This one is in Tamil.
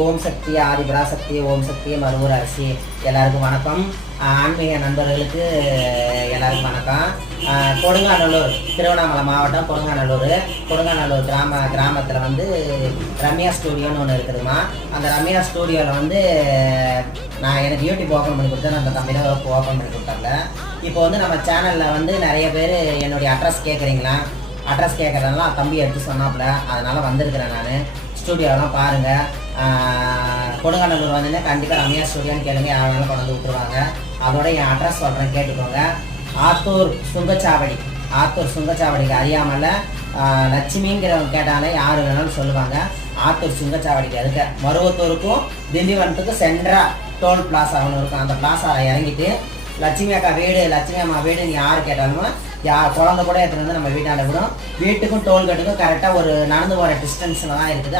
ஓம் சக்தி ஆதிபராசக்தி, ஓம் சக்தி மருவூர் அரசி. எல்லாருக்கும் வணக்கம். ஆன்மீக நண்பர்களுக்கு எல்லாருக்கும் வணக்கம். கொடுங்காநல்லூர், திருவண்ணாமலை மாவட்டம் கொடுங்காநல்லூர் கிராமத்தில் வந்து ரம்யா ஸ்டூடியோன்னு ஒன்று இருக்குதுமா. அந்த ரம்யா ஸ்டூடியோவில் வந்து நான் எனக்கு யூடியூப் ஓப்பன் பண்ணி கொடுத்தேன். அந்த தம்பியில் ஓப்பன் பண்ணி கொடுத்தாங்க. இப்போ வந்து நம்ம சேனலில் வந்து நிறைய பேர் என்னுடைய அட்ரஸ் கேட்குறீங்களா? அட்ரஸ் கேட்குறதெல்லாம் தம்பி எடுத்து சொன்னாப்புல, அதனால் வந்திருக்கிறேன் நான். ஸ்டூடியோலாம் பாருங்கள். கொடுங்காநல்லூர் வந்தீங்கன்னா கண்டிப்பாக ரம்யா ஸ்டூடியோன்னு கேளுங்க, யாராலும் கொண்டு வந்து விட்டுருவாங்க. அதோட என் அட்ரஸ் சொல்கிறேன், கேட்டுக்கோங்க. ஆத்தூர் சுங்கச்சாவடிக்கு அறியாமல் லட்சுமிங்கிறவங்க கேட்டாலே யார் வேணாலும் சொல்லுவாங்க. ஆத்தூர் சுங்கச்சாவடிக்கு அதுக்கு மருவத்தூருக்கும் திண்டிவனத்துக்கும் சென்ட்ரா டோல் பிளாசா ஒன்று இருக்கும். அந்த பிளாசாவில் இறங்கிட்டு லட்சுமி அம்மா வீடு நீ யார் கேட்டாலும் குழந்தை கூட எடுத்துகிட்டு வந்து நம்ம வீட்டாண்ட விடும். வீட்டுக்கும் டோல்கேட்டுக்கும் கரெக்டாக ஒரு நடந்து போகிற டிஸ்டன்ஸில் தான் இருக்குது.